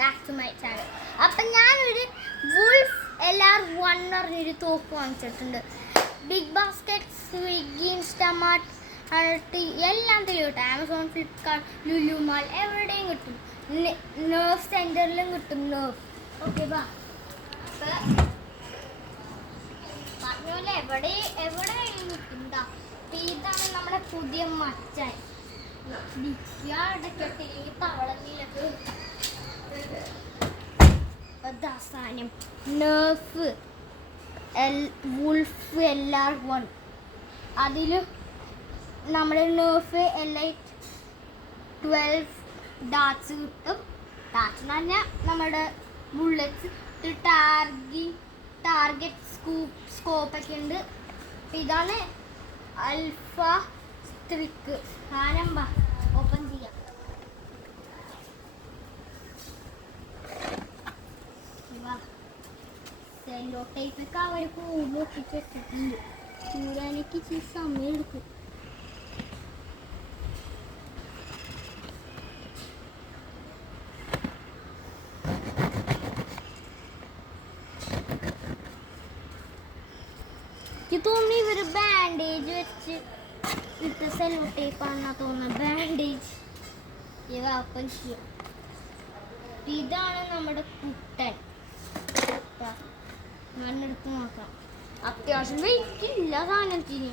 Back to my channel. അപ്പം ഞാനൊരു wolf LR1 എന്ന് പറഞ്ഞൊരു തോക്ക് വാങ്ങിച്ചിട്ടുണ്ട്. ബിഗ് ബാസ്ക്കറ്റ്, സ്വിഗ്ഗി, ഇൻസ്റ്റാമാർട്ട്, എല്ലാം കിട്ടും. ആമസോൺ, ഫ്ലിപ്കാർട്ട്, ലുലു മാൾ എവിടെയും കിട്ടും. നെർഫ് സെൻറ്ററിലും കിട്ടും. നെർഫ് ഓക്കെ ബാ. പറഞ്ഞ എവിടെയും കിട്ടും. ഇതാണ് നമ്മുടെ പുതിയ മച്ചാൻ. സാധനം നെർഫ് വുൾഫ് LR1. അതിൽ നമ്മൾ നെർഫ് LI12 ഡാറ്റ്സ് കിട്ടും. ഡാറ്റ്സ് എന്ന് പറഞ്ഞാൽ നമ്മുടെ ബുള്ളറ്റ്സ്, ടാർഗറ്റ് സ്കോപ്പൊക്കെ ഉണ്ട്. ഇതാണ് അൽഫ സ്ട്രിക്ക്. സാധനം ഓപ്പൺ ചെയ്യാം. സെല്ലോ ടൈപ്പൊക്കെ അവർ പോകുമ്പോൾ ഒട്ടിച്ച് വെച്ചിട്ടുണ്ട്. ചൂടാനൊക്കെ ഇച്ചിരി സമയം എടുക്കും. എനിക്ക് തോന്നുന്നു ഇവർ ബാൻഡേജ് വെച്ച് ഇട്ട സെല്ലോ ടൈപ്പാണെന്നാ തോന്നുന്നത്. ബാൻഡേജ് ഇവ ഓപ്പൺ ചെയ്യാം. ഇതാണ് നമ്മുടെ കുട്ടൻ. ഞാനെടുത്ത് നോക്കാം. അത്യാവശ്യം വെയിറ്റ് ഇല്ല സാധനത്തിന്.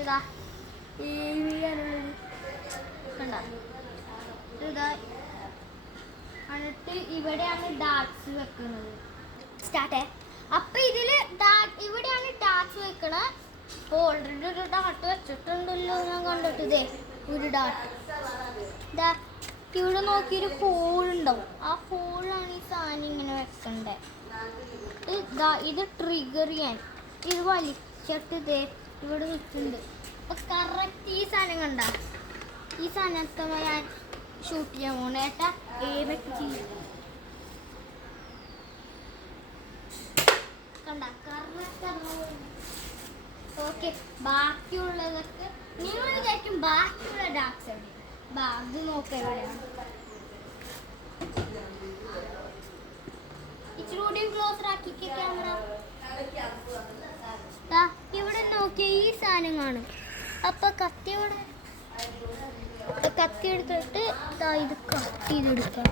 ഇതാ കണ്ട ഇതാ. എന്നിട്ട് ഇവിടെയാണ് ഡാറ്റ്സ് വെക്കുന്നത്. സ്റ്റാർട്ടേ. അപ്പം ഇതിൽ ഇവിടെയാണ് ഡാറ്റ്സ് വെക്കണത്. അപ്പോൾ ഓൾറെഡി ഒരു ഡാറ്റ് വെച്ചിട്ടുണ്ടല്ലോ ഞാൻ കണ്ടിട്ട്. ഇതേ ഒരു ഡാറ്റ്. ഇതാ ഇവിടെ നോക്കിയൊരു ഹോൾ ഉണ്ടാവും. ആ ഹോളാണ് ഈ സാധനം ഇങ്ങനെ വെക്കണ്ടേ. ഇത് ട്രിഗർ ചെയ്യാൻ ഇത് വലിച്ചിട്ട് ഇതേ ഇവിടെ വെച്ചിട്ടുണ്ട്. അപ്പം കറക്റ്റ് ഈ സാധനം കണ്ട. ഈ സാധനത്തെ ഞാൻ ഷൂട്ട് ചെയ്യാൻ പോകണം. ഏട്ടാ ഏതൊക്കെ ചെയ്യും കണ്ട. Correct okay. ബാക്കിയുള്ളതൊക്കെ നിങ്ങൾ വിചാരിക്കും ബാക്കിയുള്ള ഡാക്സ് എവിടെയാണ്. ഇത് നോക്കാം എവിടെയാണ്. ഇച്ചിരി ക്ലോസർ ആക്കിക്ക് ക്യാമറ. ഇവിടെ നോക്കിയ ഈ സാധനം കാണും. അപ്പൊ കത്തി എടുത്തിട്ട് ഇത് കട്ട് ചെയ്തെടുക്കാം.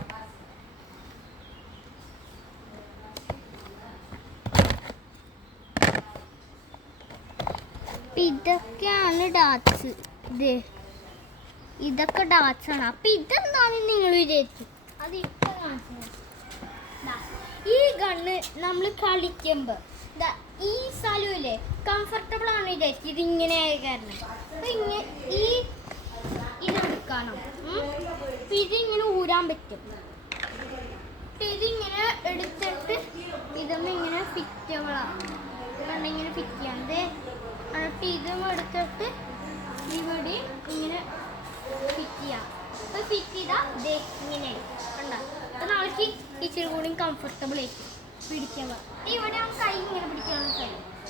ഇതൊക്കെയാണ് ഡാറ്റ്സ്. ഇതൊക്കെ ഡാറ്റ്സ് ആണ്. അപ്പൊ ഇതെന്താണെന്ന് നിങ്ങൾ വിചാരിച്ചു. അത് ഇപ്പൊ കാണിച്ചു. ഈ ഗണ്ണ് നമ്മൾ കളിക്കുമ്പോൾ ഈ സ്ഥലമില്ലേ കംഫർട്ടബിൾ ആണ് വിചാരിച്ചു. ഇതിങ്ങനെ ആയ കാരണം അപ്പൊ ഇതെടുക്കണം. ഇതിങ്ങനെ ഊരാൻ പറ്റും. ഇതിങ്ങനെ എടുത്തിട്ട് ഇങ്ങനെ ഫിറ്റബിളാണ്. ഇങ്ങനെ ഫിറ്റ് ചെയ്യാം. എന്നിട്ട് ഇതും എടുത്തിട്ട് ഇവിടെ ഇങ്ങനെ ഫിറ്റ് ചെയ്യാം. അപ്പൊ ഫിറ്റ് ചെയ്താൽ ഇങ്ങനെ കണ്ട. അപ്പൊ നമുക്ക് ഇച്ചിരി കൂടി കംഫർട്ടബിൾ ആയിരിക്കും പിടിക്കാൻ. ഇവിടെ കൈ ഇങ്ങനെ പിടിക്കാനുള്ള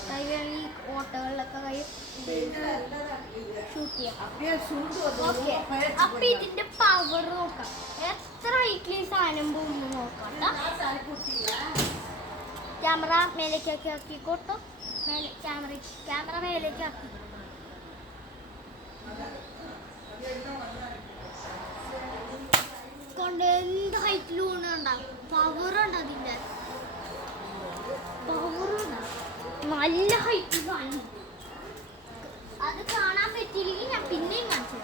കൈ വേണമെങ്കിൽ ഓട്ടകളിലൊക്കെ കൈ ഷൂട്ട് ചെയ്യാം. ഓക്കെ. അപ്പൊ ഇതിന്റെ പവർ നോക്കാം. എത്ര ഹൈറ്റിൽ ഈ സാധനം പോകുന്നു നോക്കാം. ക്യാമറ മേലേക്ക് ആക്കിക്കോട്ടോ. ക്യാമറ മേലേക്ക് ആക്കി കൊണ്ട് എന്ത് ഹൈറ്റിലും ഉണ്ടാവും. പവറുണ്ട്. അതിൻ്റെ പവറുണ്ട്. നല്ല ഹൈറ്റ് കാണും. അത് കാണാൻ പറ്റിയില്ലെങ്കിൽ ഞാൻ പിന്നെയും കാണിച്ചു.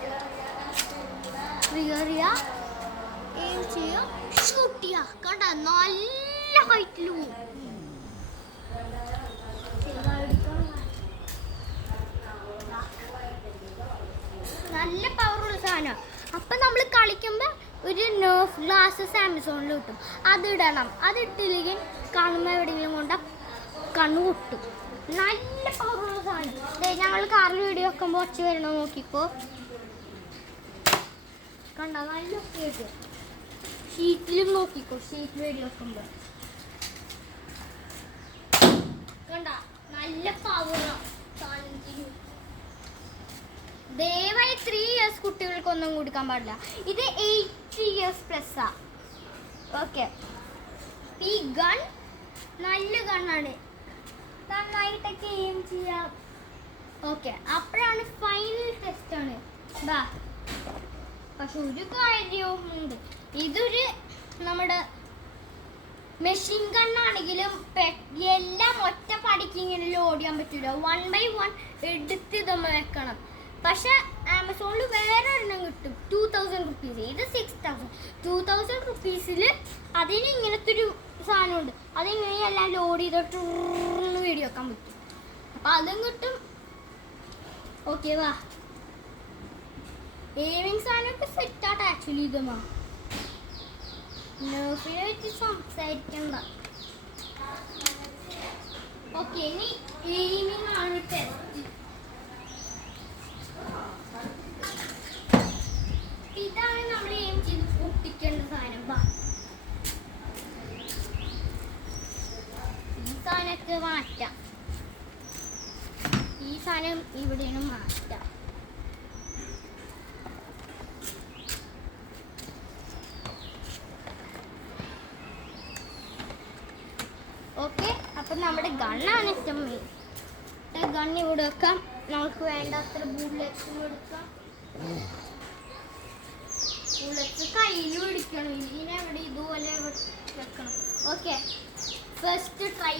എയിം ചെയ്യുക, ഷൂട്ട് ചെയ്യുക. കണ്ട നല്ല ഹൈറ്റിൽ പോകും. നല്ല പവറുള്ള സാധനമാണ്. അപ്പം നമ്മൾ കളിക്കുമ്പോൾ ഒരു നെർഫ് ഗ്ലാസ്സസ് ആമസോണിൽ കിട്ടും. അതിടണം. അതിട്ടില്ലെങ്കിൽ കാണുമ്പോൾ എവിടെയെങ്കിലും കൊണ്ട് കണ്ണു പൊട്ടും. നല്ല പവറുള്ള സാധനം. ഞങ്ങൾ കാറിൽ വീഡിയോ വെക്കുമ്പോൾ ഒച്ച വരണോ നോക്കിക്കോ. കണ്ട നല്ല ഒക്കെയായിട്ട് ഷീറ്റിലും നോക്കിക്കോ. ഷീറ്റിൽ വീഡിയോ വെക്കുമ്പോൾ കണ്ട നല്ല പവറാണ് സാധനത്തിന്. ദയവായി 3 ഇയേഴ്സ് കുട്ടികൾക്കൊന്നും കൊടുക്കാൻ പാടില്ല. ഇത് 8 ഇയേഴ്സ് പ്ലസ്സാ. ഓക്കെ, ഈ ഗൺ നല്ല ഗണ്ണാണ്, നന്നായിട്ടൊക്കെ എയിം ചെയ്യാം. ഓക്കെ, അപ്പോഴാണ് ഫൈനൽ ടെസ്റ്റ് ആണ്. പക്ഷെ ഒരു കാര്യവും ഉണ്ട്, ഇതൊരു നമ്മുടെ മെഷീൻ ഗണ്ണാണെങ്കിലും എല്ലാം ഒറ്റ പടിക്ക് ഇങ്ങനെ ലോഡ് ചെയ്യാൻ പറ്റില്ല. 1 by 1 എടുത്ത് നമ്മൾ വെക്കണം. പക്ഷെ ആമസോണിൽ വേറെ ഒരെണ്ണം കിട്ടും 2000 റുപ്പീസ്, ഇത് 6000. 2000 റുപ്പീസിൽ അതിന് ഇങ്ങനത്തെ ഒരു സാധനമുണ്ട്, അതിങ്ങനെ എല്ലാം ലോഡ് ചെയ്തിട്ട് വീഡിയോ വെക്കാൻ പറ്റും. അപ്പം അതും കിട്ടും. ഓക്കെ, വാ. എയിമിങ് സാധനമൊക്കെ സെറ്റായിട്ട് ആക്ച്വലി ഇതുമാ നെർഫിനെ വെച്ച് സംസാരിക്കണ്ട. ഓക്കെ, ഇനി എയിമിങ് ആണ് ടെസ്റ്റ്. ഇതാണ് നമ്മൾ എയിം ചെയ്ത് പൊട്ടിക്കേണ്ട സാധനം. ഈ സാധനമൊക്കെ മാറ്റാം, ഈ സാധനം ഇവിടെയാണ് മാറ്റാം. ഓക്കെ, അപ്പം നമ്മുടെ ഗണ്ണാണ് ഇഷ്ടം. ഗണ്ണ് ഇവിടെ വെക്കാം, നമുക്ക് വേണ്ടത്ര ബുള്ളറ്റ്സും എടുക്കാം. ബുള്ളറ്റ്സ് കയ്യിൽ പിടിക്കണം, ഇതിനെവിടെ ഇതുപോലെ വെക്കണം. Okay, first try.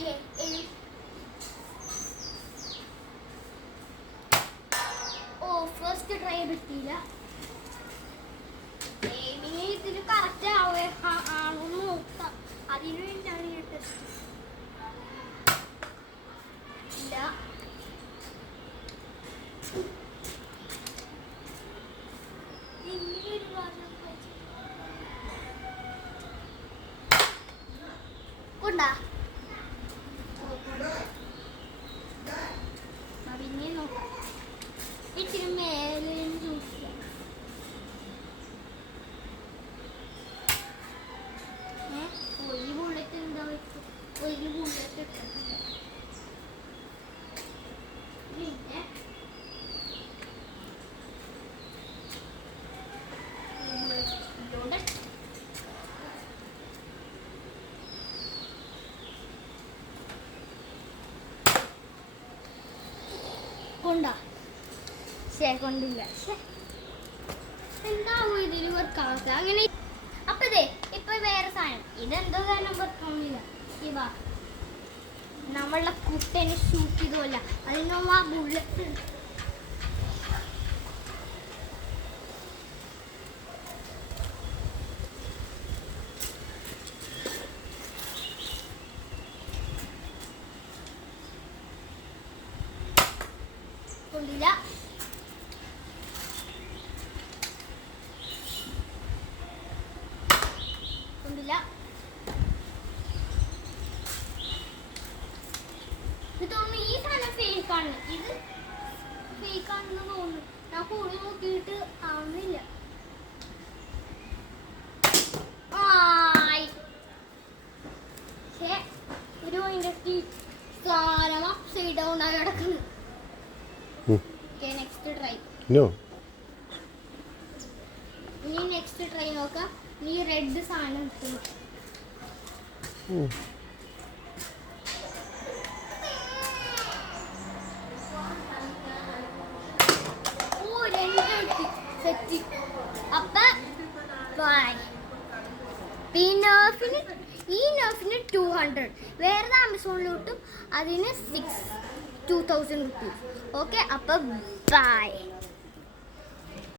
First try പറ്റിയില്ല. ഇതിൽ കറക്റ്റ് ആണെന്ന് നോക്കാം, അതിനു വേണ്ടിയാണ് ഈ ടെസ്റ്റ്. ഇല്ല, കൊണ്ടാ പിന്നെ നോക്കാം. ഇച്ചിരി മേലെ ചൂസ് ചെയ്യാം. ഒരു ബുള്ളറ്റ് എന്താ വെച്ചു, ഒരു ബുള്ളറ്റ് ഇട്ടിട്ടുണ്ട്. പിന്നെ കൊണ്ടാ കൊണ്ടില്ല, എന്താവും ഇതിൽ വർക്കാവില്ല അങ്ങനെ. അപ്പൊ ഇതേ ഇപ്പൊ വേറെ സാധനം, ഇതെന്തോ കാരണം വർക്കാവുന്നില്ല. ഇവ നമ്മളെ കുട്ടനെ ഷൂട്ട് ചെയ്തോല്ല, അതിനോ ആ ബുള്ളറ്റ് കൊണ്ടില്ല. ഇത് തോന്നുന്നു ഈ സാധനം ഫേക്കാണ്, ഇത് ഫേക്കാണെന്ന് തോന്നുന്നു. ഞാൻ കൂടി നോക്കിയിട്ട് കാണുന്നില്ല. ഒരു സാധനം അപ്സൈഡ് ഡൗൺ ആയി കിടക്കുന്നു. Next try. ഇനി നെക്സ്റ്റ് ട്രൈ നോക്കാം. ഈ റെഡ് സാധനം കിട്ടുന്നു. ഈ നെർഫിന് 200, വേറെ ആമസോണിൽ കിട്ടും, അതിന് 2000 റുപ്പീസ്. ഓക്കെ, അപ്പം ബൈ.